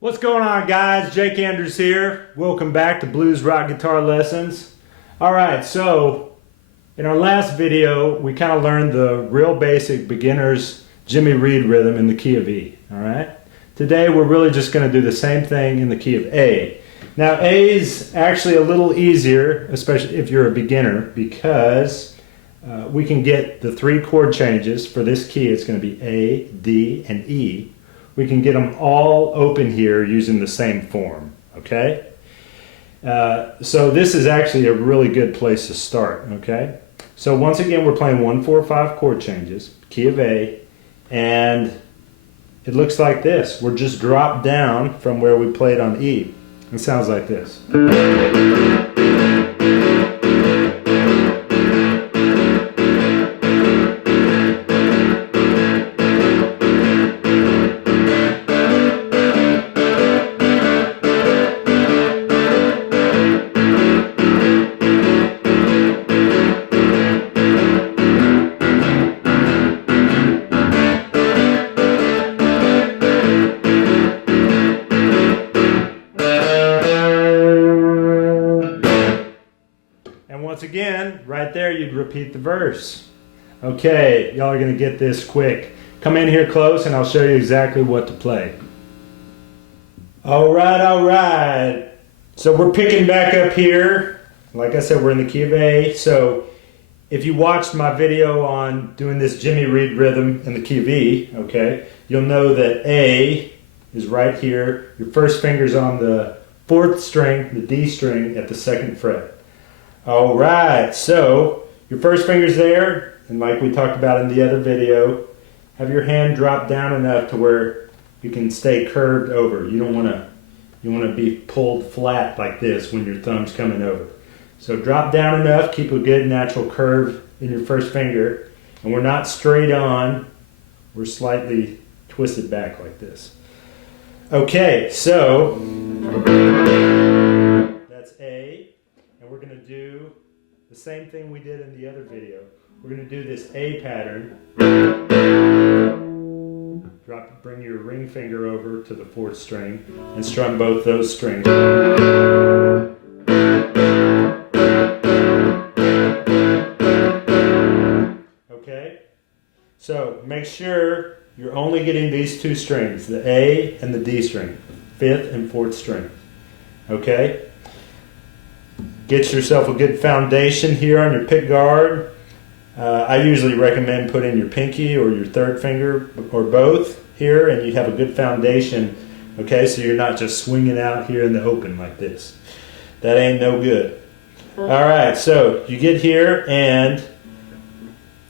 What's going on, guys? Jake Andrews here. Welcome back to Blues Rock Guitar Lessons. Alright, so in our last video we kind of learned the real basic beginner's Jimmie Reed rhythm in the key of E. Alright? Today we're really just going to do the same thing in the key of A. Now A is actually a little easier, especially if you're a beginner, because we can get the three chord changes. For this key it's going to be A, D, and E. We can get them all open here using the same form, okay? So this is actually a really good place to start, okay? So once again, we're playing 1, 4, 5 chord changes, key of A, and it looks like this. We're just dropped down from where we played on E. It sounds like this. Once again, right there, you'd repeat the verse. Okay, y'all are going to get this quick. Come in here close and I'll show you exactly what to play. Alright. So we're picking back up here. Like I said, we're in the key of A. So if you watched my video on doing this Jimmie Reed rhythm in the key of E, okay, you'll know that A is right here. Your first finger's on the 4th string, the D string at the 2nd fret. Alright, so your first finger's there, and like we talked about in the other video, have your hand drop down enough to where you can stay curved over. You don't want to be pulled flat like this when your thumb's coming over. So drop down enough, keep a good natural curve in your first finger, and we're not straight on, we're slightly twisted back like this. Okay, so that's A. We're going to do the same thing we did in the other video. We're going to do this A pattern. Bring your ring finger over to the 4th string and strum both those strings. Okay? So make sure you're only getting these two strings, the A and the D string, 5th and 4th string. Okay? Get yourself a good foundation here on your pick guard. I usually recommend putting your pinky or your 3rd finger or both here, and you have a good foundation, okay, so you're not just swinging out here in the open like this. That ain't no good. Alright, so you get here and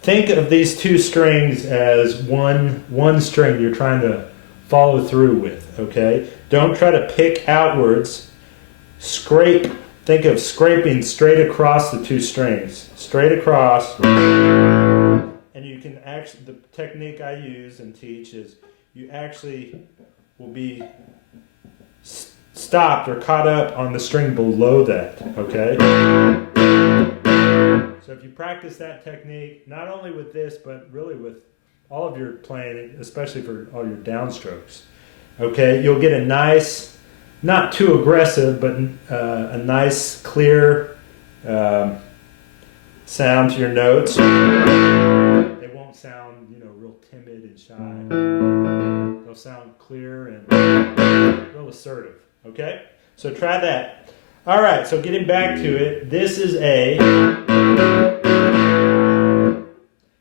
think of these two strings as one string you're trying to follow through with, okay? Don't try to pick outwards. Scrape. Think of scraping straight across the two strings, straight across, and you can actually, the technique I use and teach is you actually will be stopped or caught up on the string below that, okay? So if you practice that technique, not only with this, but really with all of your playing, especially for all your downstrokes, okay, you'll get a nice, not too aggressive, but a nice, clear sound to your notes. They won't sound, real timid and shy. They'll sound clear and real assertive. Okay? So try that. All right, so getting back to it, this is A.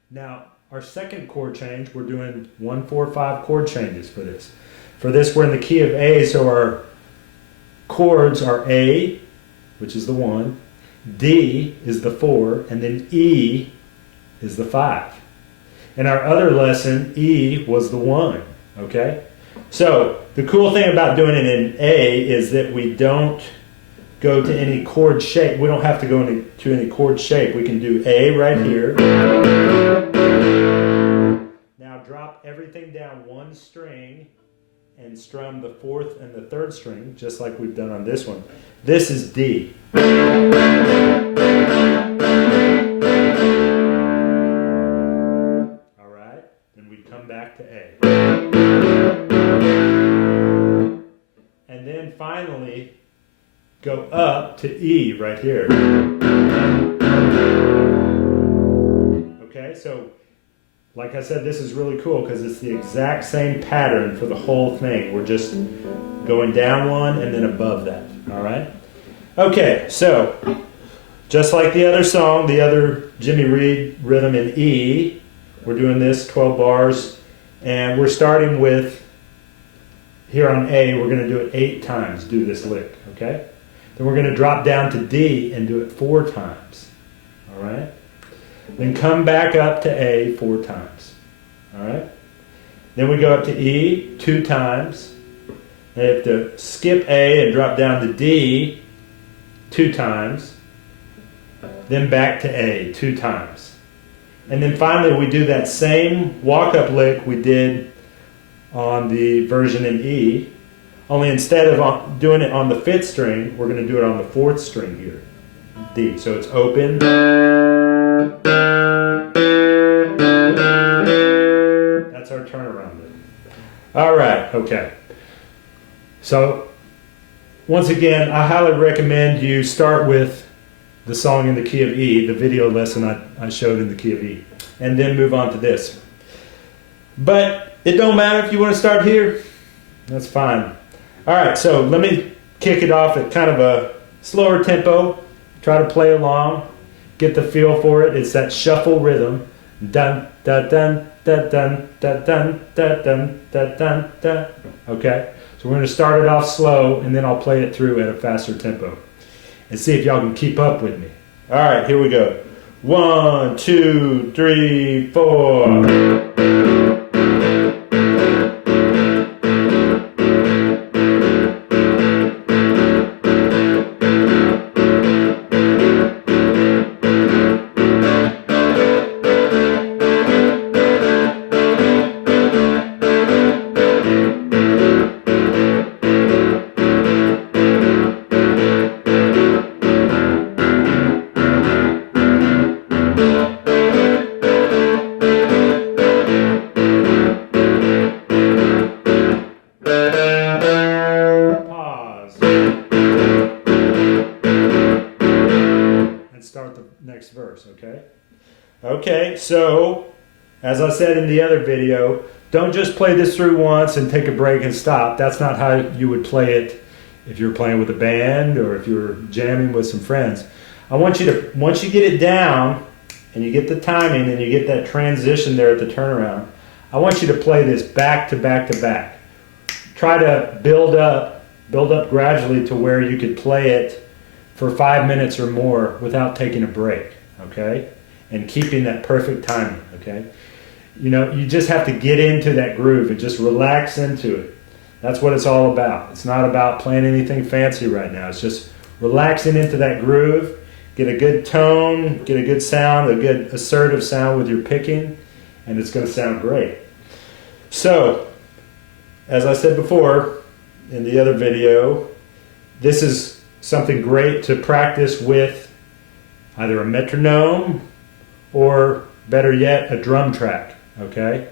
Now, our second chord change, we're doing 1, 4, 5 chord changes for this. For this, we're in the key of A, so our chords are A, which is the 1, D is the 4, and then E is the 5. In our other lesson, E was the 1, okay? So, the cool thing about doing it in A is that we don't go to any chord shape. We don't have to go to any chord shape. We can do A right here. Now drop everything down one string and strum the 4th and the 3rd string, just like we've done on this one. This is D. Alright, then we come back to A. finally go up to E right here. Okay, so like I said, this is really cool because it's the exact same pattern for the whole thing. We're just going down one and then above that, all right? Okay, so just like the other song, the other Jimmy Reed rhythm in E, we're doing this 12 bars, and we're starting with, here on A, we're going to do it 8 times, do this lick, okay? Then we're going to drop down to D and do it 4 times, all right? Then come back up to A 4 times, all right? Then we go up to E 2 times. Then you have to skip A and drop down to D 2 times. Then back to A 2 times. And then finally we do that same walk-up lick we did on the version in E, only instead of doing it on the 5th string, we're going to do it on the 4th string here, D. So it's open. That's our turnaround lick. All right, okay. So once again, I highly recommend you start with the song in the key of E, the video lesson I showed in the key of E, and then move on to this. But it don't matter if you want to start here, that's fine. All right, so let me kick it off at kind of a slower tempo. Try to play along, get the feel for it. It's that shuffle rhythm. Dun dun dun dun dun dun dun dun dun dun dun dun. Okay, so we're going to start it off slow, and then I'll play it through at a faster tempo, and see if y'all can keep up with me. All right, here we go. 1, 2, 3, 4. Start the next verse, okay? Okay, so as I said in the other video, don't just play this through once and take a break and stop. That's not how you would play it if you're playing with a band or if you're jamming with some friends. I want you to, once you get it down and you get the timing and you get that transition there at the turnaround, I want you to play this back to back to back. Try to build up gradually to where you could play it for 5 minutes or more without taking a break, okay? And keeping that perfect timing, okay? You know, you just have to get into that groove and just relax into it. That's what it's all about. It's not about playing anything fancy right now. It's just relaxing into that groove, get a good tone, get a good sound, a good assertive sound with your picking, and it's going to sound great. So, as I said before in the other video, this is something great to practice with either a metronome or, better yet, a drum track, okay?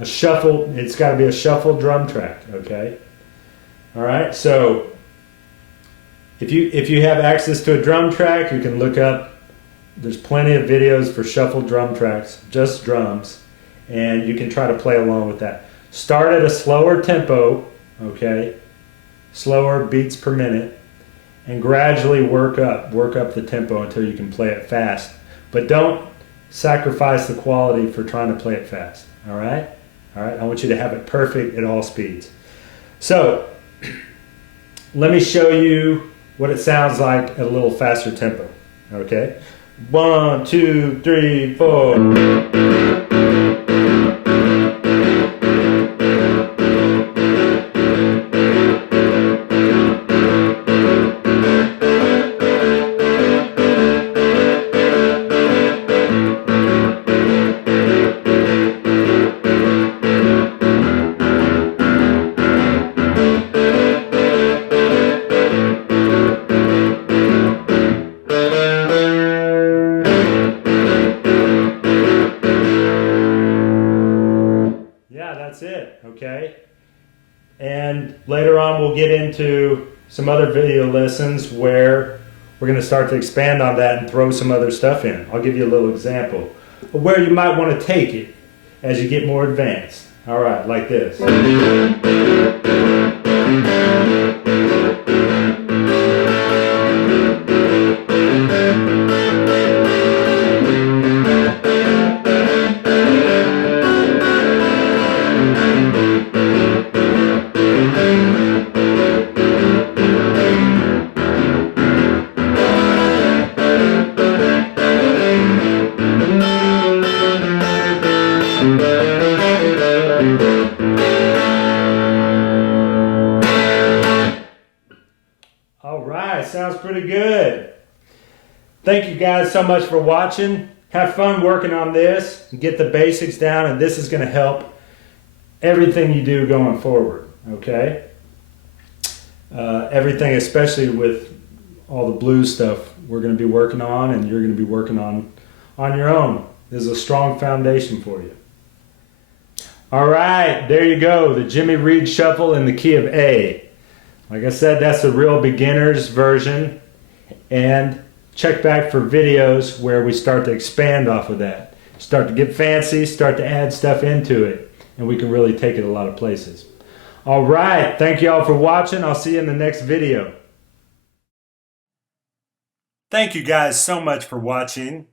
A shuffle, it's got to be a shuffle drum track, okay? All right, so if you have access to a drum track, you can look up, there's plenty of videos for shuffle drum tracks, just drums, and you can try to play along with that. Start at a slower tempo, okay? Slower beats per minute. And gradually work up the tempo until you can play it fast. But don't sacrifice the quality for trying to play it fast, all right? All right, I want you to have it perfect at all speeds. So, let me show you what it sounds like at a little faster tempo, okay? 1, 2, 3, 4. That's it, okay? And later on we'll get into some other video lessons where we're going to start to expand on that and throw some other stuff in. I'll give you a little example of where you might want to take it as you get more advanced. All right, like this. All right, sounds pretty good. Thank you guys so much for watching. Have fun working on this and get the basics down, and this is going to help everything you do going forward, okay? Everything, especially with all the blues stuff we're going to be working on and you're going to be working on your own. This is a strong foundation for you. All right, there you go, the Jimmy Reed Shuffle in the key of A. Like I said, that's the real beginner's version, and check back for videos where we start to expand off of that. Start to get fancy, start to add stuff into it, and we can really take it a lot of places. All right, thank you all for watching. I'll see you in the next video. Thank you guys so much for watching.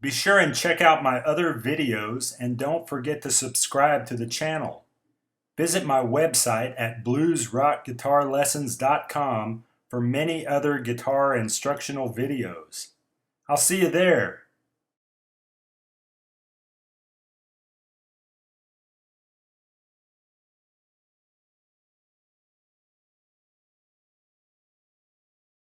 Be sure and check out my other videos, and don't forget to subscribe to the channel. Visit my website at bluesrockguitarlessons.com for many other guitar instructional videos. I'll see you there.